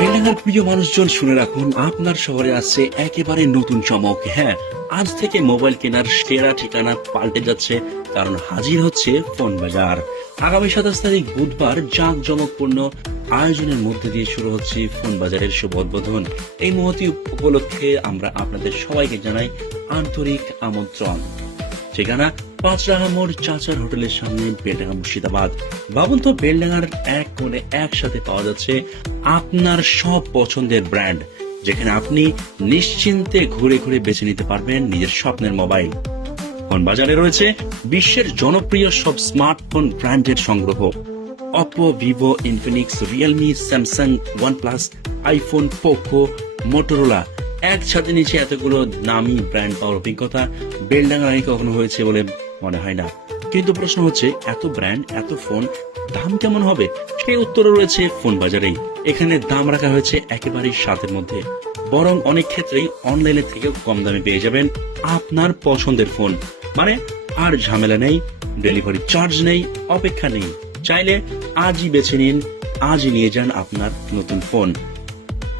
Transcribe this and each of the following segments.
বেলডাঙ্গার প্রিয় মানুষজন শুনে রাখুন, আপনার শহরে আসছে একেবারে নতুন চমক। হ্যাঁ, আজ থেকে মোবাইল কেনার সেরা ঠিকানা পাল্টে যাচ্ছে, কারণ হাজির হচ্ছে ফোন বাজার। আগামী 27 তারিখ বুধবার জাঁকজমকপূর্ণ আয়োজনের মধ্যে দিয়ে শুরু হচ্ছে ফোন বাজারের শুভ উদ্বোধন। এই মুহূর্তে উপলক্ষে আমরা আপনাদের সবাইকে জানাই আন্তরিক আমন্ত্রণ। ঠিকানা পাঁচরাহা মোড় চাচার হোটেলের সামনে, বেলডাঙ্গা, মুর্শিদাবাদ। ভাবুন তো, বেলডাঙ্গার এক কোণে একসাথে পাওয়া যাচ্ছে আপনার সব পছন্দের ব্র্যান্ড, যেখানে আপনি নিশ্চিন্তে ঘুরে ঘুরে বেছে নিতে পারবেন নিজের স্বপ্নের মোবাইল। ফোন বাজারে রয়েছে বিশ্বের জনপ্রিয় সব স্মার্টফোন ব্র্যান্ডের সংগ্রহ। Oppo, Vivo, Infinix, Realme, Samsung, OnePlus, iPhone, Poco, Motorola. একসাথে নিচে এতগুলো নামি ব্র্যান্ড পাওয়ার অভিজ্ঞতা বেলডাঙ্গায় কখনো হয়েছে বলে মনে হয় না। কিন্তু প্রশ্ন হচ্ছে, এত ব্র্যান্ড, এত ফোন, দাম কেমন হবে? সেই উত্তরও রয়েছে ফোন বাজারেই। এখানে দাম রাখা হয়েছে একেবারেই সাধ্যের মধ্যে, বরং অনেক ক্ষেত্রেই অনলাইনের থেকেও কম দামে পেয়ে যাবেন আপনার পছন্দের ফোন। মানে আর ঝামেলা নেই, ডেলিভারি চার্জ নেই, অপেক্ষা নেই। চাইলে আজই বেছে নিন, আজই নিয়ে যান আপনার নতুন ফোন।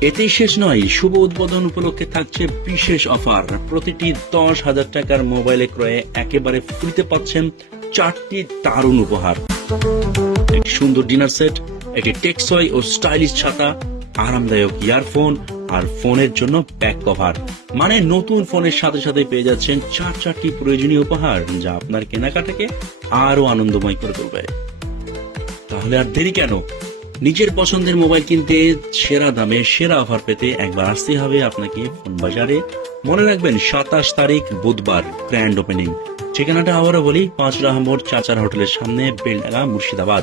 এতেই শেষ নয়, শুভ উদ্বোধন উপলক্ষে থাকছে বিশেষ অফার। প্রতিটি 10,000 টাকার মোবাইলে ক্রয়ে একেবারে ফ্রিতে পাচ্ছেন 4টি দারুণ উপহার: একটি সুন্দর ডিনার সেট, একটি টেকসই ও স্টাইলিশ ছাতা, আরামদায়ক ইয়ারফোন আর ফোনের জন্য ব্যাক কভার। মানে নতুন ফোনের সাথে সাথে পেয়ে যাচ্ছেন চারটি প্রয়োজনীয় উপহার, যা আপনার কেনাকাটাকে আরো আনন্দময় করে তুলবে। তাহলে আর দেরি কেন? নিজের পছন্দের মোবাইল কিনতে, সেরা দামে সেরা অফার পেতে একবার আসতে হবে আপনাকে ফোন বাজারে। মনে রাখবেন, 27 তারিখ বুধবার গ্র্যান্ড ওপেনিং। ঠিকানাটা আবারও বলি, পাঁচরাহা মোড় চাচার হোটেলের সামনে, বেলডাঙ্গা, মুর্শিদাবাদ।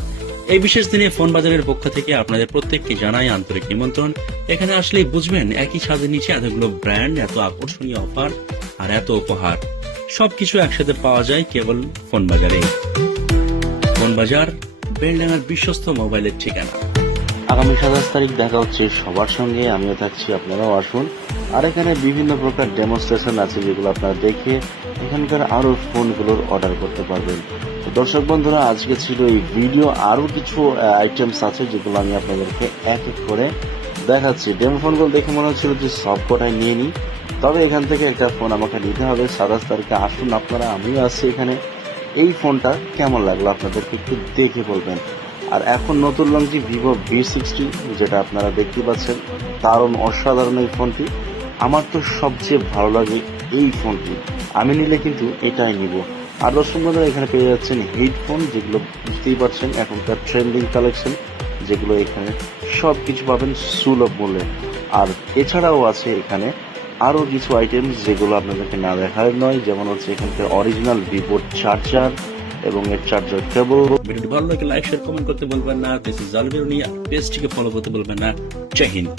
এই বিশেষ দিনে ফোন বাজারের পক্ষ থেকে আপনাদের প্রত্যেককে জানাই আন্তরিক নিমন্ত্রণ। এখানে আসলেই বুঝবেন, একই ছাদের নিচে এতগুলো ব্র্যান্ড, এত আকর্ষণীয় অফার আর এত উপহার, সবকিছু একসাথে পাওয়া যায় কেবল ফোন বাজারে। ফোন বাজার, বেলডাঙ্গার বিশ্বস্ত মোবাইলের ঠিকানা। আগামী 27 তারিখ দেখা হচ্ছে সবার সঙ্গে, আমিও থাকছি, আপনারাও আসুন। আর এখানে বিভিন্ন প্রকার ডেমনস্ট্রেশন আছে, যেগুলো আপনারা দেখে এখানকার আরো ফোনগুলোর অর্ডার করতে পারবেন। তো দর্শক বন্ধুরা, আজকে ছিল এই ভিডিও। আরো কিছু আইটেমস আছে যেগুলো আমি আপনাদেরকে এক এক করে দেখাচ্ছি। ডেমো ফোনগুলো দেখে মনে হচ্ছিল যে সব কটাই নিয়ে নিই, তবে এখান থেকে একটা ফোন আমাকে নিতে হবে। 27 তারিখে আসুন আপনারা, আমিও আসছি এখানে। এই ফোনটা কেমন লাগলো আপনাদেরকে একটু দেখে বলবেন। আর এখন নতুন লঞ্চি ভিভো V60, যেটা আপনারা দেখতে পাচ্ছেন, দারুণ অসাধারণ এই ফোনটি। আমার তো সবচেয়ে ভালো লাগে এই ফোনটি, আমি নিলে কিন্তু এটাই নিব। আর দর্শক বন্ধুরা, এখানে পেয়ে যাচ্ছেন হেডফোন, যেগুলো বুঝতেই পারছেন এখনকার ট্রেন্ডিং কালেকশন, যেগুলো এখানে সব কিছু পাবেন সুলভ মূল্যে। আর এছাড়াও আছে এখানে আরো কিছু আইটেম যেগুলো আপনাদেরকে না দেখার নয়, যেমন হচ্ছে এখানকার অরিজিনাল ভিভো চার্জার এবং এর চার্জার কেবল। ভিডিওটি ভালো লাগে লাইক, শেয়ার, কমেন্ট করতে বলবেন না। This is Jalbiruni. পেজটিকে ফলো করতে বলবেন না। জয় হিন্দ।